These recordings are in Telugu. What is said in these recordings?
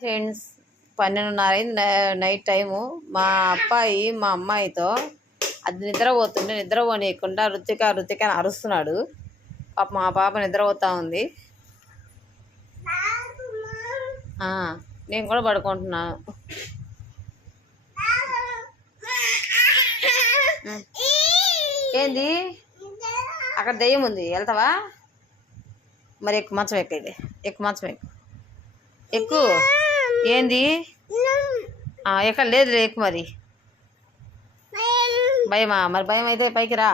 Friends 12:30 night time. మా అబ్బాయి మా అమ్మాయితో అది నిద్రపోతుంటే నిద్రపోనీయకుండా రుతిక అని అరుస్తున్నాడు. పాప మా పాప నిద్రపోతా ఉంది. నేను కూడా పడుకుంటున్నాను. ఏంది అక్కడ దెయ్యం ఉంది, వెళ్తావా? మరి ఎక్కువ మంచం ఎక్కది, ఎక్కువ మంచం ఎక్కువ ఏంది ఎక్కడ లేదు ఎక్కువ. మరి భయమా? మరి భయం అయితే పైకి రా.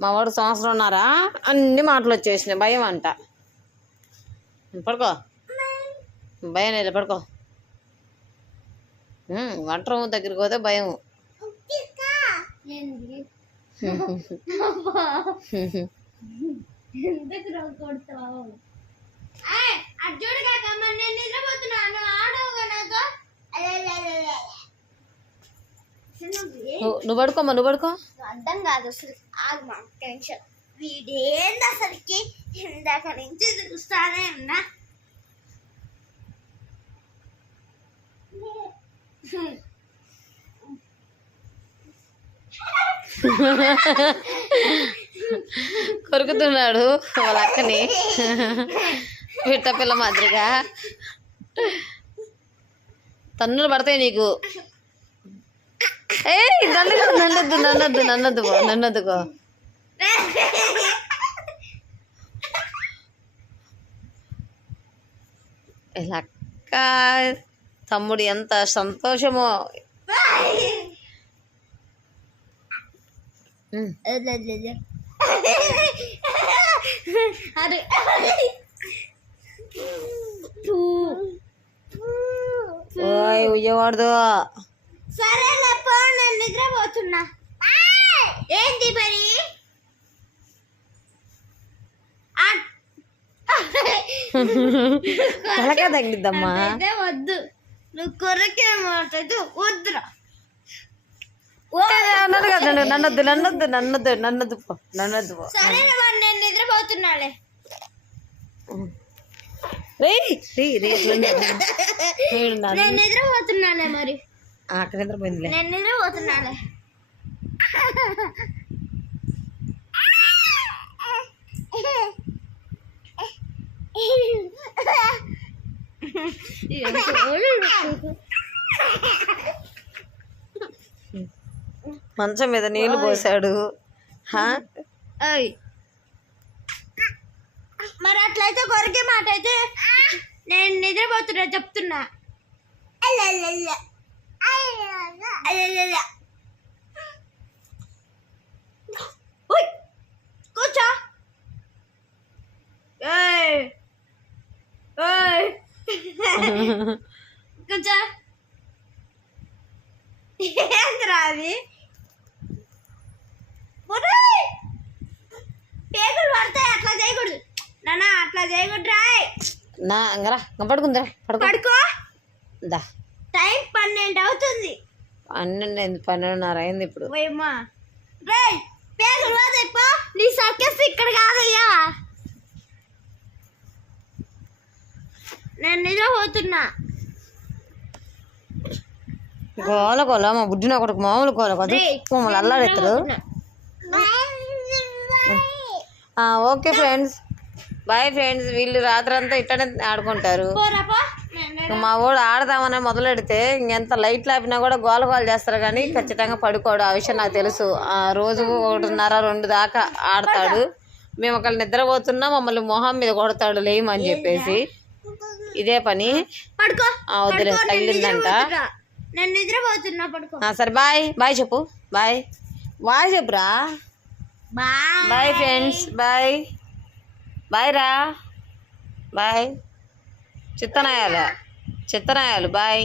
మా వాడు సంవత్సరంన్నారా అన్ని మాటలు వచ్చేసినాయి. భయం అంట. పడుకో, భయం లేదు, పడుకో. వంట రూమ్ దగ్గరికి పోతే భయం. నువ్వు పడుకోమ్మా, నువ్వు పడుకో. అర్థం కాదు అసలు. ఆగమా టెన్షన్. వీడేంది అసలుకి ఇందాక నుంచి చూస్తానే ఉన్నా. కొరుకుతున్నాడు వాళ్ళ అక్కని పిట్ట పిల్ల మాదిరిగా. తన్నులు పడతాయి నీకు. నన్నొద్దుకో. ఇలా అక్క తమ్ముడు ఎంత సంతోషమో. ఓయ్ ఉయ్యవాడదు. సరేలే పో, నేను నిద్రపోతున్నా. ఏంటి మరి? తలకే తగిలిద్దమ్మా. వద్దు, నువ్వు కొరకే మాట్లాడు. వద్దురా. అన్నాడు కదా, నన్నొద్దు పో. సరేలే మరి, నేను నిద్రపోతున్నాలే. నేను నిద్రపోతున్నాలే మరి. అక్కడ నిద్రపోయిందిలే. నేను నిద్రపోతున్నాలే. మంచం మీద నీళ్లు పోసాడు. మరి అట్లయితే కొరికే మాట అయితే నేను నిద్రపోతున్నా చెప్తున్నా. కూర్చో. కూర్చో. ఏంద్రా అది? పేగులు పడతాయి, అట్లా చేయకూడదు నాన్న, అట్లా చేయకూడదు. రాయ్ నా అంగరా పడుకుందా? పడుకో. టైం 12 అవుతుంది. 12:30 అయింది ఇప్పుడు. పేగులు పోతాయి. పో, నీ సర్కస్ ఇక్కడ కాదయ్యా. నేను నిద్రపోతున్నా. గోల మా బుడ్డిన ఒకటి మామూలు గోల కాదు, మమ్మల్ని అల్లాడెత్తడు. Okay friends, boy friends. వీళ్ళు రాత్రంతా ఇట్టనే ఆడుకుంటారు. మా వాడు ఆడదామని మొదలెడితే ఇంకెంత లైట్లు ఆపినా కూడా గోల చేస్తారు, కానీ ఖచ్చితంగా పడుకోడు. ఆ విషయం నాకు తెలుసు. రోజు 1:30-2 దాకా ఆడతాడు. మేము ఒకళ్ళు నిద్రపోతున్నా మమ్మల్ని మొహం మీద కొడతాడు లేమని చెప్పేసి. ఇదే పని. వదిలే, తగిలిందంట. సరే బాయ్ చెప్పు. బాయ్ చెప్పురా. Bye friends. బాయ్ రా. బాయ్ చిత్తనాయాలు. బాయ్.